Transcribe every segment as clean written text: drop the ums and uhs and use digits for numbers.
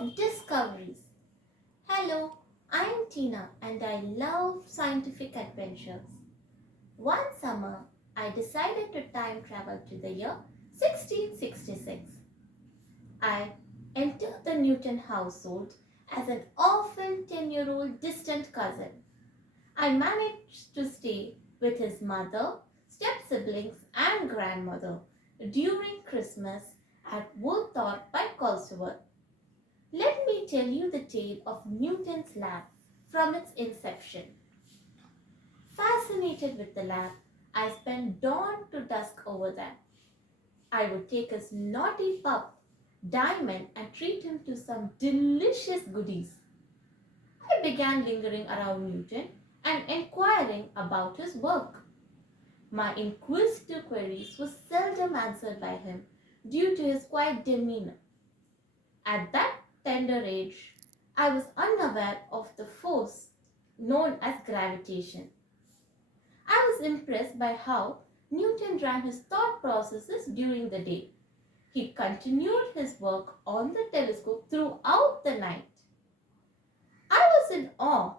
of discoveries. Hello, I'm Tina and I love scientific adventures. One summer, I decided to time travel to the year 1666. I entered the Newton household as an orphan 10-year-old distant cousin. I managed to stay with his mother, step siblings, and grandmother during Christmas at Woolthorpe by Colesworth. Let me tell you the tale of Newton's lab from its inception. Fascinated with the lab, I spent dawn to dusk over there. I would take his naughty pup, Diamond, and treat him to some delicious goodies. I began lingering around Newton and inquiring about his work. My inquisitive queries were seldom answered by him due to his quiet demeanor. At that tender age, I was unaware of the force known as gravitation. I was impressed by how Newton ran his thought processes during the day. He continued his work on the telescope throughout the night. I was in awe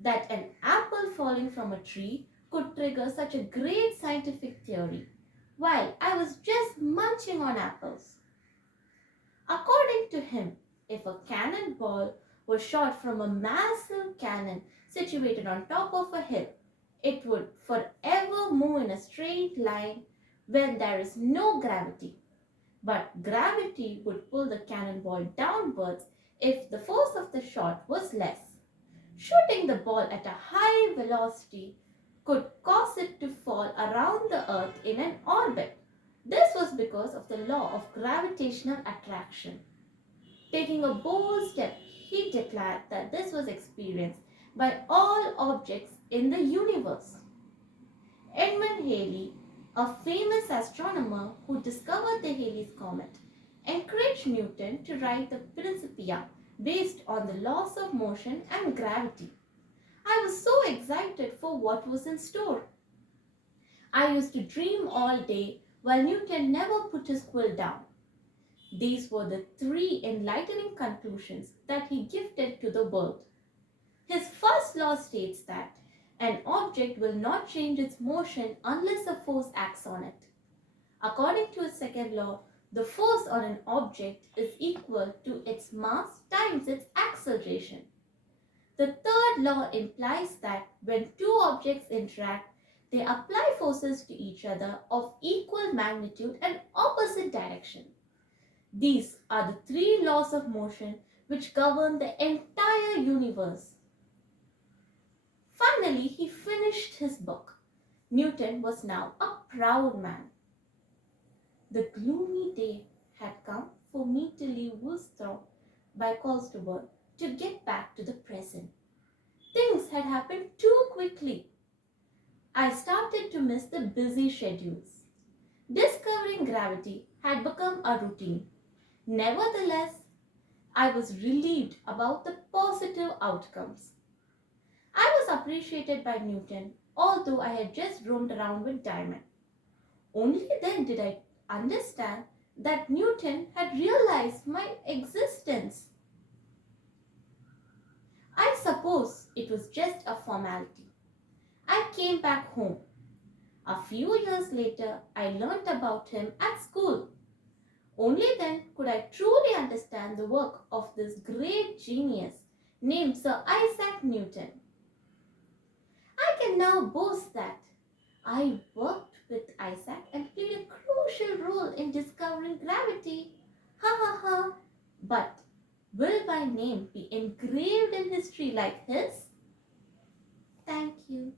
that an apple falling from a tree could trigger such a great scientific theory while I was just munching on apples. According to him, if a cannonball was shot from a massive cannon situated on top of a hill, it would forever move in a straight line when there is no gravity. But gravity would pull the cannonball downwards if the force of the shot was less. Shooting the ball at a high velocity could cause it to fall around the earth in an orbit. This was because of the law of gravitational attraction. Taking a bold step, he declared that this was experienced by all objects in the universe. Edmund Halley, a famous astronomer who discovered the Halley's Comet, encouraged Newton to write the Principia based on the laws of motion and gravity. I was so excited for what was in store. I used to dream all day while Newton never put his quill down. These were the three enlightening conclusions that he gifted to the world. His first law states that an object will not change its motion unless a force acts on it. According to his second law, the force on an object is equal to its mass times its acceleration. The third law implies that when two objects interact, they apply forces to each other of equal magnitude and opposite direction. These are the three laws of motion which govern the entire universe. Finally, he finished his book. Newton was now a proud man. The gloomy day had come for me to leave Woolsthorpe by Colesworth to get back to the present. Things had happened too quickly. I started to miss the busy schedules. Discovering gravity had become a routine. Nevertheless, I was relieved about the positive outcomes. I was appreciated by Newton, although I had just roamed around with Diamond. Only then did I understand that Newton had realized my existence. I suppose it was just a formality. I came back home. A few years later, I learnt about him at school. Only then could I truly understand the work of this great genius named Sir Isaac Newton. I can now boast that I worked with Isaac and played a crucial role in discovering gravity. Ha ha ha! But will my name be engraved in history like his? Thank you.